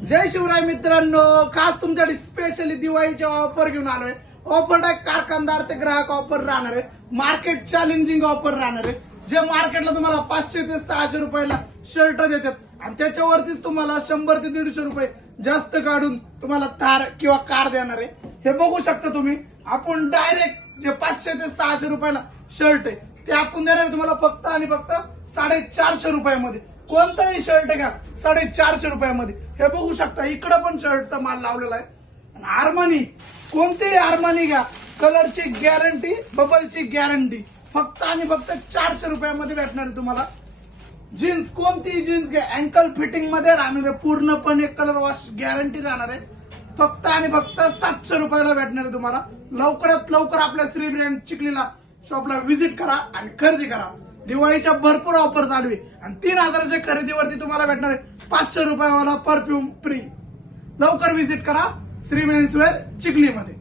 जय शिवराय मित्रांनो, खास तुमच्यासाठी स्पेशली दिवाळीच्या ऑफर घेऊन आलोय. ऑफर आहे कारखानदार ते ग्राहक ऑफर राहणार आहे. मार्केट चॅलेंजिंग ऑफर राहणार आहे. जे मार्केटला तुम्हाला 500 ते 600 रुपयाला शर्ट देतात आणि त्याच्यावरतीच तुम्हाला 100 ते 150 रुपये जास्त काढून तुम्हाला थार किंवा कार देणार आहे. हे बघू शकता तुम्ही. आपण डायरेक्ट जे 500 ते 600 रुपयाला शर्ट आहे ते आपण देणार आहे तुम्हाला फक्त आणि फक्त 450 रुपयामध्ये. कोणताही शर्ट घ्या 450 रुपयामध्ये. हे बघू शकता, इकडं पण शर्टचा माल लावलेला आहे. आर्मानी, कोणतेही आर्मानी घ्या, कलरची गॅरंटी, बबलची गॅरंटी, फक्त आणि फक्त 400 रुपयामध्ये भेटणार आहे तुम्हाला. जीन्स, कोणतीही जीन्स घ्या, अँकल फिटिंग मध्ये राहणार आहे, पूर्णपणे कलर वॉश गॅरंटी राहणार आहे. फक्त आणि फक्त 700 रुपयाला भेटणार आहे तुम्हाला. लवकरात लवकर आपल्या श्री ब्रँड चिखलीला शॉपला व्हिजिट करा आणि खरेदी करा. दिवाळीच्या भरपूर ऑफर चालू आहे आणि 3000च्या खरेदीवरती तुम्हाला भेटणार आहे 500 रुपयावाला परफ्यूम फ्री. लवकर व्हिजिट करा श्री मेन्सवेअर चिखलीमध्ये.